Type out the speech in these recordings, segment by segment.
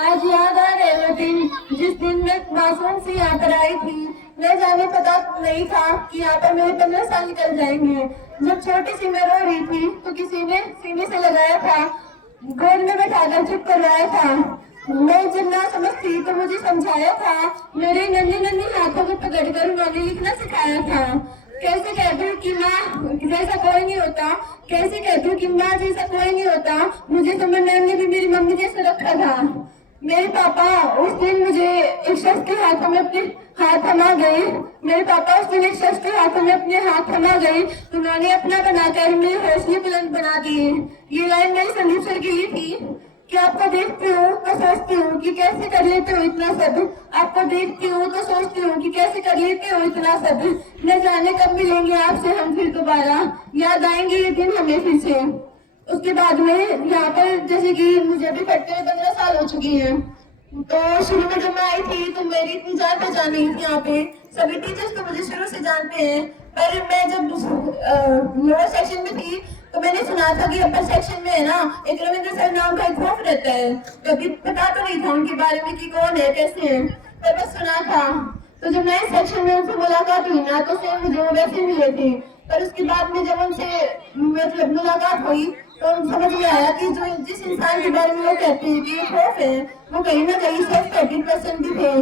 आज याद आ रहे वो दिन जिस दिन मैं मासूम सी यहाँ पर आई थी। मैं जाने पता नहीं था कि यहाँ पर मेरे 15 साल निकल जाएंगे। जब छोटी सी मैं रो रही थी तो किसी ने सीने से लगाया था, गोद में बैठाकर चुप करवाया था। मैं जब ना समझ थी तो मुझे समझाया था, मेरे नन्ही नन्ही हाथों को पकड़कर उन्होंने लिखना सिखाया था। कैसे कहती हूँ कि माँ जैसा कोई नहीं होता, कैसे कहती हूँ कि माँ जैसा कोई नहीं होता। मुझे तो मैं मैम ने भी मेरी मम्मी जैसा रखा था। मेरे पापा उस दिन मुझे एक शख्स के हाथों में अपने हाथ थमा गए। मेरे पापा उस दिन एक शख्स के हाथों में अपने हाथ थमा गए। उन्होंने अपना बनाकर मेरे हौसले बुलंद बना दिए। ये लाइन मेरे संदीप सर के लिए थी कि आपको देखती हूँ तो सोचती हूँ कि कैसे कर लेते हो इतना सब। आपको देखती हूँ तो सोचती हूँ कि कैसे कर लेते हो इतना सब। न जाने कब मिलेंगे आपसे हम फिर दोबारा, याद आएंगे ये दिन हमें फिर से। उसके बाद में यहाँ पर जैसे कि मुझे भी पढ़ते हुए 15 साल हो चुकी हैं। तो शुरू में जब मैं आई थी तो मेरी इतनी जान पहचान नहीं थी। यहाँ पे सभी टीचर्स तो मुझे शुरू से जानते हैं, पर मैं जब लोअर सेक्शन में थी तो मैंने सुना था कि अपर सेक्शन में है ना एक रविंद्र सर नाम का एक खौफ रहता है। कभी पता तो नहीं था उनके बारे में कि कौन है कैसे है, पर बस सुना था। तो जब नए सेक्शन में उनसे मुलाकात हुई ना तो सेम मुझे वो वैसे मिले थे। पर उसके बाद में जब उनसे मतलब मुलाकात हुई तो समझ में आया कि जो जिस इंसान के बारे में वो कहते हैं कि ये खौफ है, वो कहीं ना कहीं सिर्फ 30% भी थे।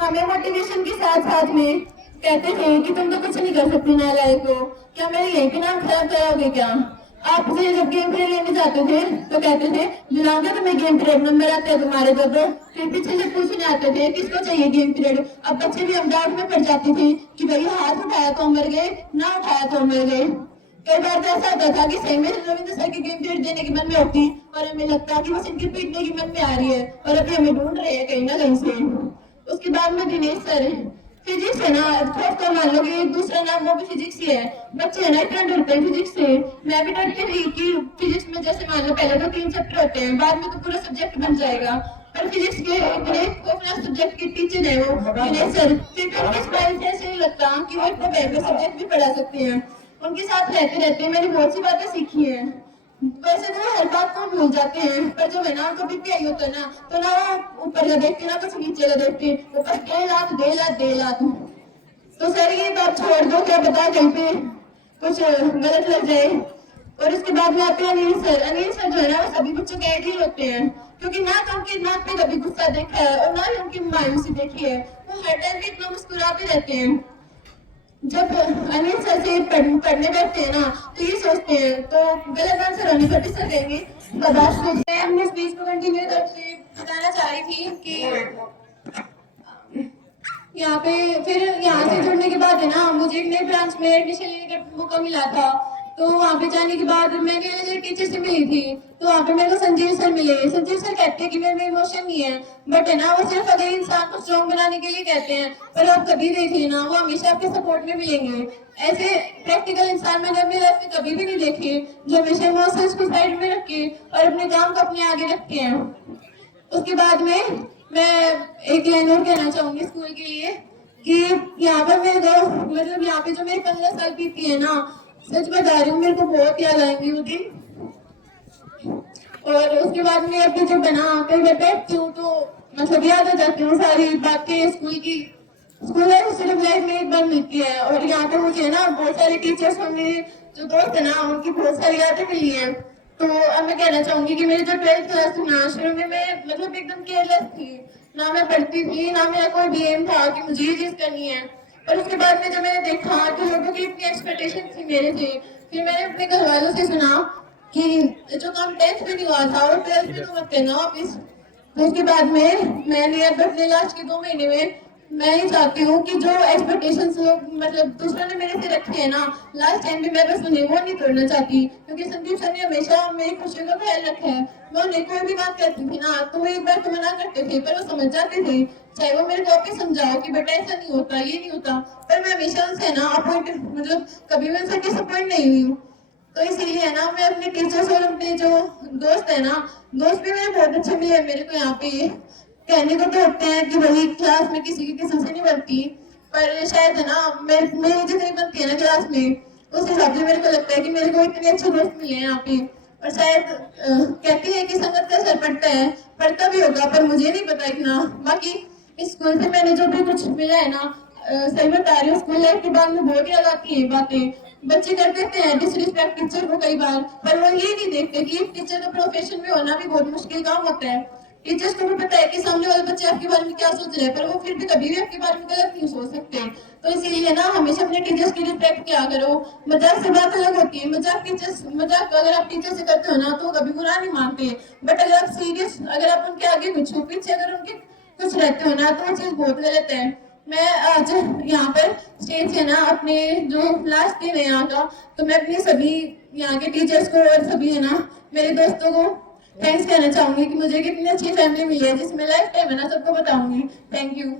हमें मोटिवेशन के साथ साथ में कहते थे कि तुम तो कुछ नहीं कर सकते नालायक हो, क्या मेरे यहीं पे नाम खराब कराओगे क्या। आप मुझे जब गेम पीरियड लेने जाते थे तो कहते थे बुलाऊंगा तुम्हें गेम पीरियड, नंबर आते हैं तुम्हारे जब। फिर पीछे जब पूछने आते थे किसको चाहिए गेम पीरियड, अब बच्चे भी हम डाउट में पड़ जाते थे कि भाई हाथ उठाया तो मर गए, ना उठाया तो मर गए। कई बार तो ऐसा होता था कि सही में रविंद्र सर की गेम पीरियड देने की मन में होती और हमें लगता कि बस इनकी पीटने की मन में आ रही है और अभी हमें ढूंढ रहे हैं कहीं ना कहीं से। उसके बाद में दिनेश सर फिजिक्स है ना, खौफ तो मान लो कि दूसरा नाम वो भी फिजिक्स ही है। बच्चे है ना इतना डरते हैं फिजिक्स से। मैं भी डरती थी कि फिजिक्स में जैसे मान लो पहले तो 3 चैप्टर होते हैं, बाद में तो पूरा सब्जेक्ट बन जाएगा। पर फिजिक्स के इतने खौफनाक सब्जेक्ट के टीचर है वो दिनेश सर, फिर भी उनके स्माइल से ऐसे नहीं लगता कि वो इतना बेहतर सब्जेक्ट भी पढ़ा सकते हैं। उनके साथ रहते रहते मैंने बहुत सी बातें सीखी है। वैसे तो हर बात को भूल जाते हैं, पर जो है ना उनको बीपी आई होता है ना तो ना वो ऊपर का देखते ना कुछ नीचे का देखते, वो बस दे लात दे लात दे लात। तो सर ये बात छोड़ दो, क्या पता कहीं पे कुछ गलत लग जाए। और इसके बाद में आते हैं अनिल सर। अनिल सर जो है ना वो सभी बच्चों के आइडियल होते हैं, क्योंकि ना तो उनकी नाक पे कभी गुस्सा देखा है और ना ही उनकी मायूसी देखी है। वो हर टाइम भी इतना मुस्कुराते रहते हैं। जब अनिल सर से पढ़ने बैठते हैं ना तो ये सोचते हैं तो गलत आंसर होने पर भी सर कहेंगे बर्दाश्त हो जाए। हमने स्पीच को कंटिन्यू करके बताना चाह रही थी कि यहाँ पे फिर यहाँ से जुड़ने के बाद है ना मुझे एक नई ब्रांच में एडमिशन लेने का मौका मिला था। तो वहाँ पे जाने के बाद मैंने एक टीचर से मिली थी, तो वहाँ पे मेरे को संजीव सर मिले। संजीव सर कहते हैं कि मेरे में इमोशन नहीं है, बट है ना वो सिर्फ अगर इंसान को स्ट्रॉन्ग बनाने के लिए कहते हैं। पर आप कभी देखिए ना वो हमेशा आपके सपोर्ट में मिलेंगे। ऐसे प्रैक्टिकल इंसान मैंने अपनी लाइफ में कभी भी नहीं देखे जो हमेशा इमोशंस को साइड में रख के और अपने काम को अपने आगे रखते हैं। उसके बाद में मैं एक लाइन और कहना चाहूंगी स्कूल के लिए कि यहाँ पर मेरे दो मतलब यहाँ पे जो मेरे 15 साल बीती है ना, सच बता रही हूँ मेरे को बहुत याद आएंगी वो दिन। और उसके बाद में अभी जो बना कई बार बैठती हूँ तो मतलब याद आ जाती हूँ सारी बातें स्कूल की। स्कूल लाइफ सिर्फ लाइफ में एक बार मिलती है और यहाँ पे मुझे ना बहुत सारे टीचर्स और मेरे जो दोस्त है ना उनकी बहुत सारी यादें मिली हैं। तो अब मैं कहना चाहूंगी कि मेरी जो 12th क्लास थी ना, शुरू में मैं मतलब एकदम केयरलेस थी, ना मैं पढ़ती थी ना मेरा कोई भी एम था कि मुझे ये चीज करनी है। पर उसके बाद में जब मैंने देखा कि लोगों की इतनी एक्सपेक्टेशन थी मेरे से, फिर मैंने अपने घर वालों से सुना कि जो काम 10th में नहीं हुआ था और 12th में तो मत करना वापिस। तो उसके बाद में मैंने अब अपने लास्ट के 2 महीने में मैं ही चाहती हूँ कि जो एक्सपेक्टेशंस लोग मतलब दूसरों ने मेरे से रखे हैं ना लास्ट टाइम भी मैं बस उन्हें वो नहीं तोड़ना चाहती, क्योंकि संदीप सर ने हमेशा मेरी खुशियों का ख्याल रखा है। मैं उन्हें कोई भी बात करती थी ना तो वो एक बार तो मना करते थे पर वो समझ जाते थे, चाहे वो मेरे को अपने समझाओ कि बेटा ऐसा नहीं होता ये नहीं होता, पर मैं हमेशा उनसे ना अपॉइंट मतलब कभी भी उनसे डिसअपॉइंट नहीं हुई हूँ। तो इसीलिए है ना मैं अपने टीचर्स और अपने जो दोस्त है ना, दोस्त भी मेरे बहुत अच्छे मिले मेरे को यहाँ पे। कहने को तो होते हैं कि भाई क्लास में किसी की किसी से नहीं बनती, पर शायद है ना मेरी जितनी बनती है ना क्लास में उस हिसाब से मेरे को लगता है कि मेरे को इतने अच्छे दोस्त मिले हैं यहाँ पे। और शायद कहती है कि संगत का असर पड़ता है, पड़ता भी होगा पर मुझे नहीं पता इतना। बाकी इस स्कूल से मैंने जो भी कुछ मिला है ना, सही बता रही हूँ, स्कूल लाइफ के बाद में बहुत याद आती है बातें। बच्चे कर देते हैं डिसरिस्पेक्ट टीचर को कई बार, पर वो ये नहीं देखते कि टीचर का प्रोफेशन में होना भी बहुत मुश्किल काम होता है। टीचर्स को भी पता है कि सामने वाले बच्चे आपके बारे में क्या सोच रहे हैं, पर वो फिर भी कभी भी आपके बारे में गलत नहीं सोच सकते। तो इसीलिए ना हमेशा अपने टीचर्स की रिस्पेक्ट किया करो। मजाक से बात अलग होती है, मजाक अगर आप टीचर से करते हो ना तो कभी बुरा नहीं मानते, बट अगर आप सीरियस, अगर आप उनके आगे कुछ पीछे अगर उनके कुछ रहते हो ना तो वो चीज बहुत गलत है। मैं आज यहाँ पर स्टेज है ना अपने जो लास्ट दिन है यहाँ का, तो मैं अपने सभी यहाँ के टीचर्स को और सभी है ना मेरे दोस्तों को थैंक्स कहना चाहूंगी कि मुझे कितनी अच्छी फैमिली मिली है जिसमें लाइफ टाइम है ना सबको बताऊंगी। Thank you.